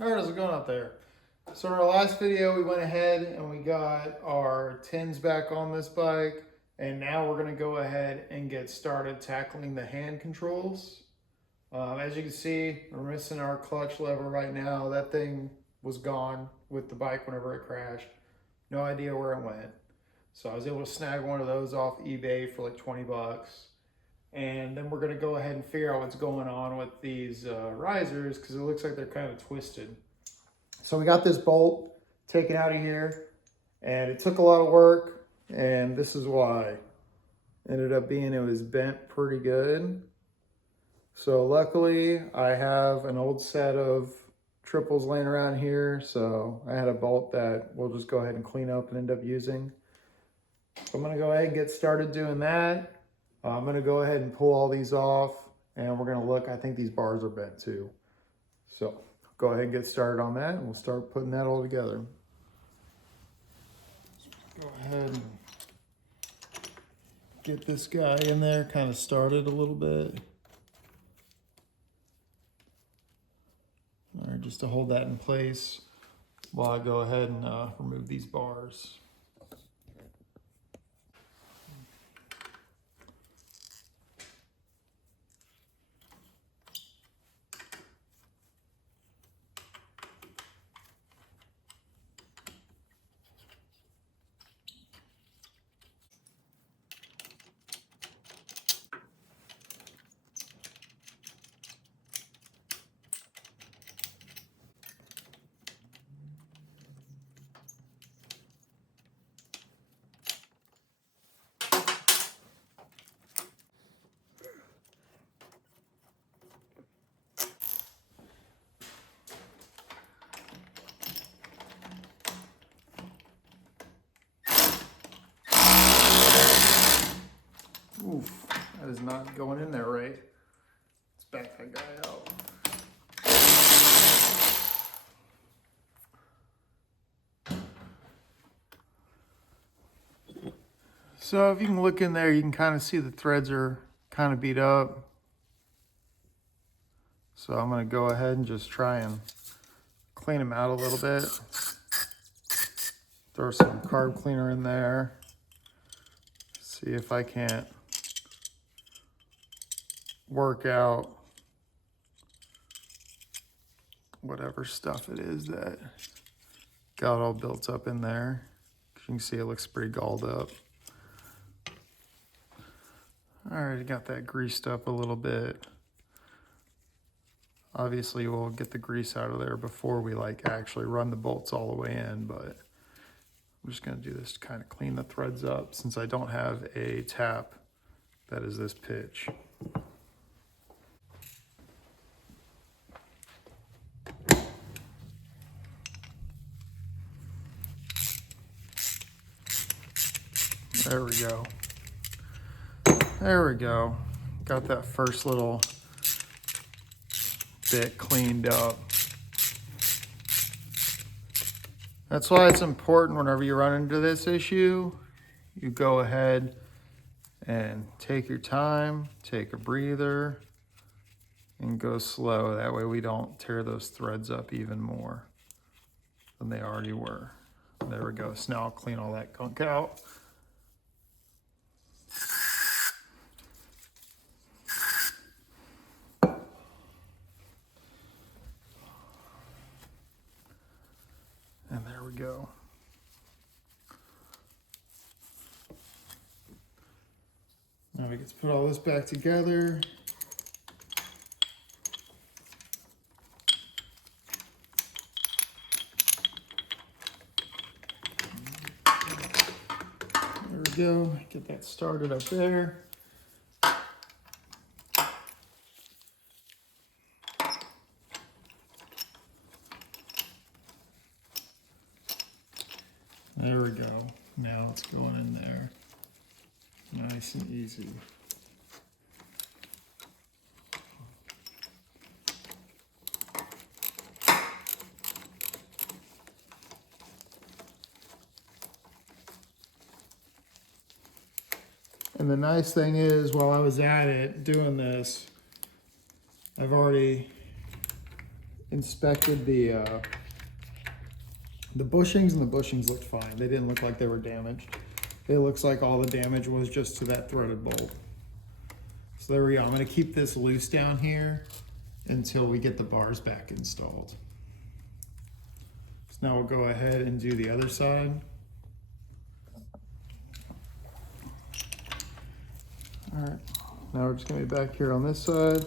Alright, how's it going out there? So in our last video, we went ahead and we got our tins back on this bike. And now we're gonna go ahead and get started tackling the hand controls. As you can see, we're missing our clutch lever right now. That thing was gone with the bike whenever it crashed. No idea where it went. So I was able to snag one of those off eBay for like 20 bucks. And then we're gonna go ahead and figure out what's going on with these risers because it looks like they're kind of twisted. So we got this bolt taken out of here and it took a lot of work, and this is why. Ended up being it was bent pretty good. So luckily I have an old set of triples laying around here, so I had a bolt that we'll just go ahead and clean up and end up using. So I'm gonna go ahead and get started doing that. I'm gonna go ahead and pull all these off and we're gonna look. I think these bars are bent too. So go ahead and get started on that and we'll start putting that all together. Go ahead and get this guy in there, kind of started a little bit. All right, just to hold that in place while I go ahead and remove these bars. Oof, that is not going in there right. Let's back that guy out. So if you can look in there, you can kind of see the threads are kind of beat up. So I'm going to go ahead and just try and clean them out a little bit. Throw some carb cleaner in there. See if I can't work out whatever stuff it is that got all built up in there. You can see it looks pretty galled up. All right, I got that greased up a little bit. Obviously we'll get the grease out of there before we actually run the bolts all the way in, but I'm just gonna do this to kind of clean the threads up since I don't have a tap that is this pitch. There we go. There we go. Got that first little bit cleaned up. That's why it's important whenever you run into this issue, you go ahead and take your time, take a breather, and go slow. That way we don't tear those threads up even more than they already were. There we go. So now I'll clean all that gunk out. And there we go. Now we get to put all this back together. There we go. Get that started up there. There we go. Now it's going in there. Nice and easy. And the nice thing is, while I was at it doing this, I've already inspected the bushings, and the bushings looked fine. They didn't look like they were damaged. It looks like all the damage was just to that threaded bolt. So there we go. I'm going to keep this loose down here until we get the bars back installed. So now we'll go ahead and do the other side. All right, now we're just going to be back here on this side,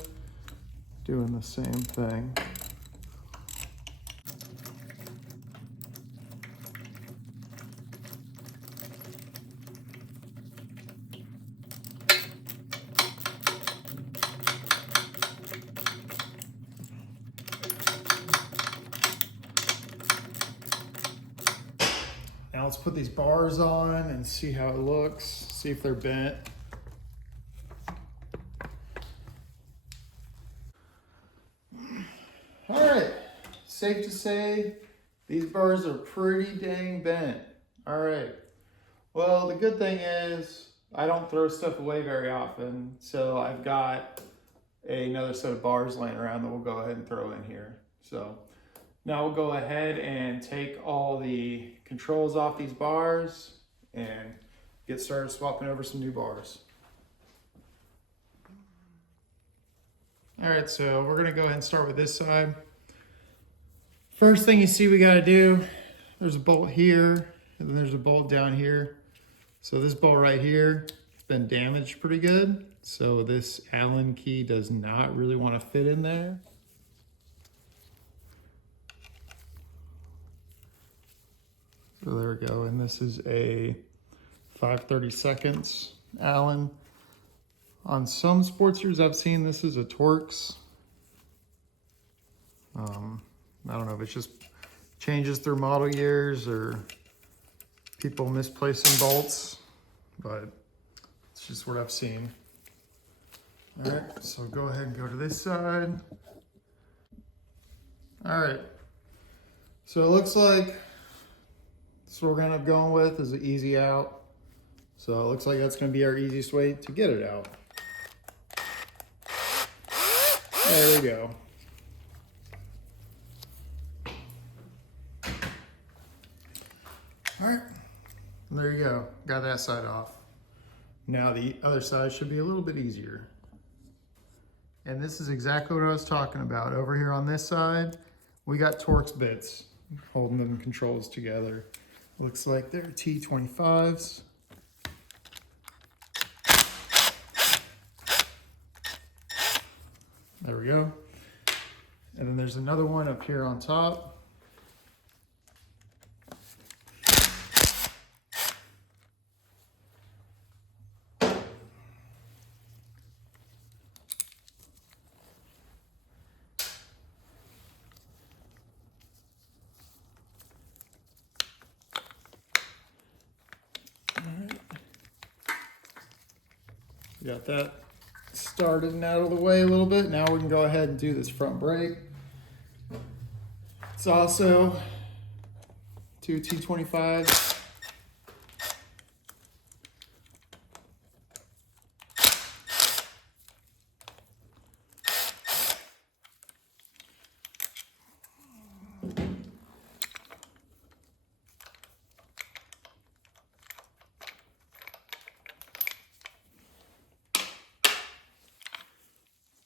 doing the same thing. Now let's put these bars on and see how it looks, see if they're bent. All right, safe to say these bars are pretty dang bent. All right, well, the good thing is I don't throw stuff away very often, so I've got another set of bars laying around that we'll go ahead and throw in here. So now we'll go ahead and take all the controls off these bars and get started swapping over some new bars. All right, so we're gonna go ahead and start with this side. First thing you see we gotta do, there's a bolt here, and then there's a bolt down here. So this bolt right here, it's been damaged pretty good. So this Allen key does not really wanna fit in there. So there we go, and this is a 5/32 Allen. On some Sportsters I've seen this is a Torx. I don't know if it's just changes through model years or people misplacing bolts, but it's just what I've seen. All right, so go ahead and go to this side. All right, so it looks like that's what we're gonna end up going with is an easy out. So it looks like that's gonna be our easiest way to get it out. There we go. All right, there you go. Got that side off. Now the other side should be a little bit easier. And this is exactly what I was talking about. Over here on this side, we got Torx bits holding them controls together. Looks like they're T25s. There we go. And then there's another one up here on top. Got that started and out of the way a little bit. Now we can go ahead and do this front brake. It's also two T25s.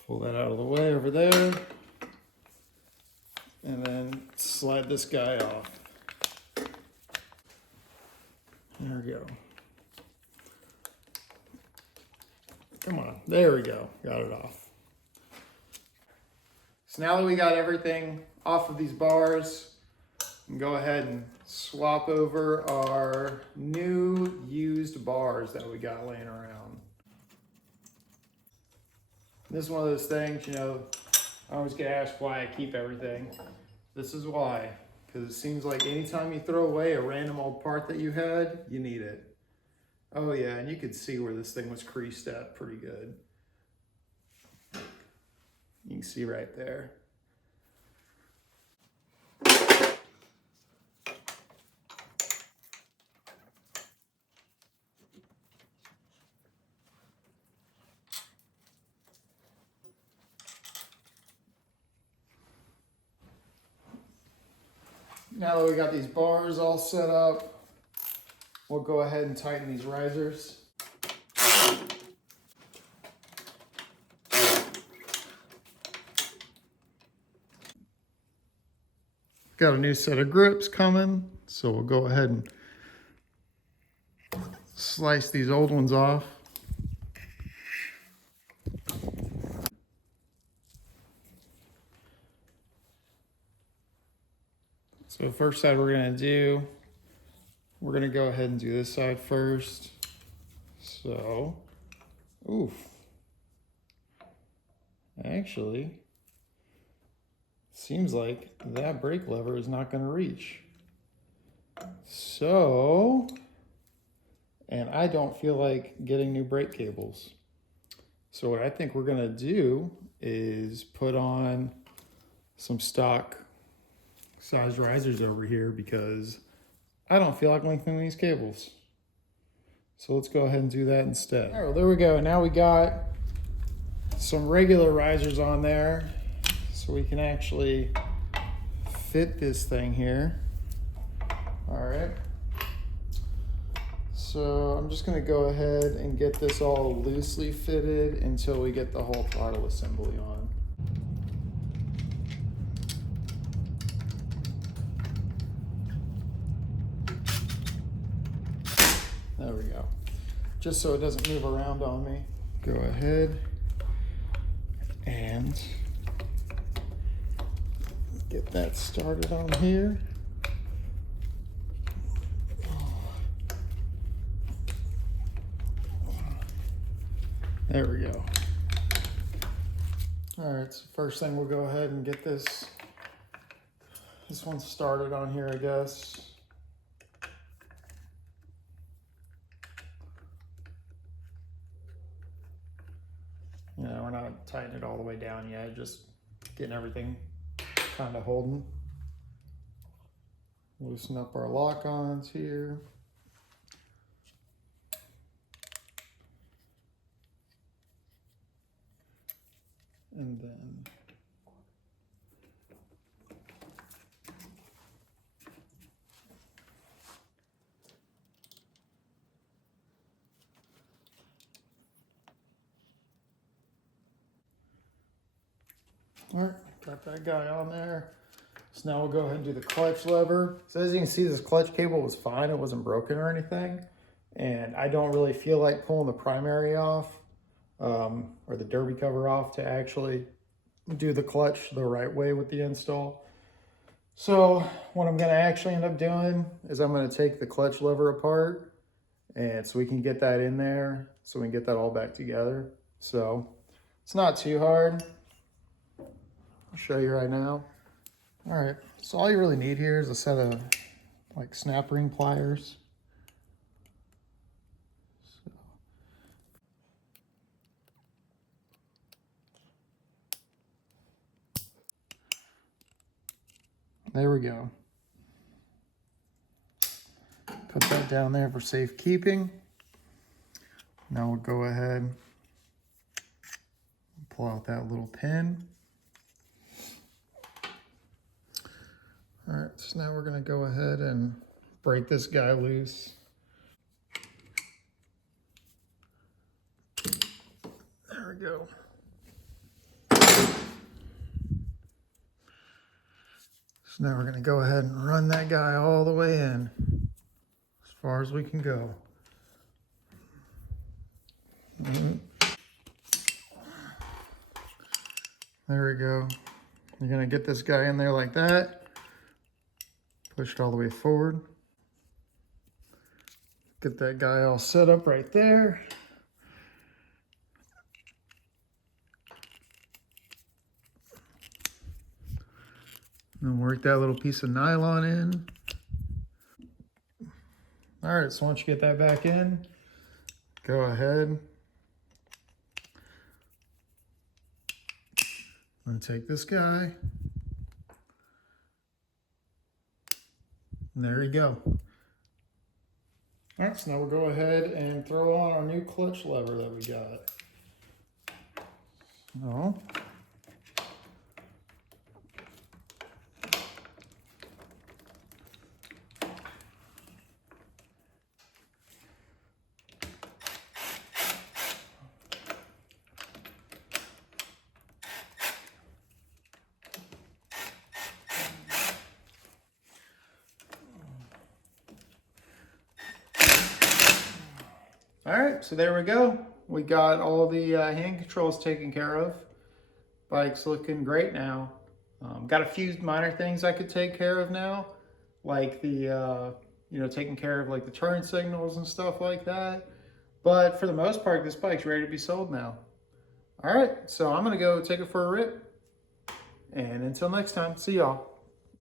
Pull that out of the way over there. And then slide this guy off. There we go. Come on, there we go, got it off. So now that we got everything off of these bars, we can go ahead and swap over our new used bars that we got laying around. This is one of those things, you know, I always get asked why I keep everything. This is why, because it seems like anytime you throw away a random old part that you had, you need it. Oh yeah, and you could see where this thing was creased at pretty good. You can see right there. Now that we got these bars all set up, we'll go ahead and tighten these risers. Got a new set of grips coming, so we'll go ahead and slice these old ones off. So the first side we're gonna do, we're gonna go ahead and do this side first. So, oof. Actually, seems like that brake lever is not gonna reach. So, and I don't feel like getting new brake cables. So what I think we're gonna do is put on some stock size risers over here because I don't feel like lengthening these cables. So let's go ahead and do that instead. All right, well, there we go. Now we got some regular risers on there so we can actually fit this thing here. All right. So I'm just gonna go ahead and get this all loosely fitted until we get the whole throttle assembly on. There we go. Just so it doesn't move around on me. Go ahead and get that started on here. There we go. All right, so first thing we'll go ahead and get this one started on here, I guess. You know, we're not tightening it all the way down yet, just getting everything kind of holding. Loosen up our lock-ons here. And then all right, got that guy on there. So now we'll go ahead and do the clutch lever. So as you can see, this clutch cable was fine. It wasn't broken or anything. And I don't really feel like pulling the primary off or the derby cover off to actually do the clutch the right way with the install. So what I'm gonna actually end up doing is I'm gonna take the clutch lever apart and so we can get that in there so we can get that all back together. So it's not too hard. I'll show you right now. All right, so all you really need here is a set of like snap ring pliers. So. There we go. Put that down there for safekeeping. Now we'll go ahead and pull out that little pin. All right, so now we're gonna go ahead and break this guy loose. There we go. So now we're gonna go ahead and run that guy all the way in, as far as we can go. There we go. You're gonna get this guy in there like that. Push it all the way forward. Get that guy all set up right there. And work that little piece of nylon in. All right, so once you get that back in, go ahead. I'm gonna take this guy. And there you go. All right, so now we'll go ahead and throw on our new clutch lever that we got. So, right, so there we go. We got all the hand controls taken care of. Bike's looking great now. Got a few minor things I could take care of now, like the, taking care of like the turn signals and stuff like that. But for the most part, this bike's ready to be sold now. All right, so I'm gonna go take it for a rip. And until next time, see y'all.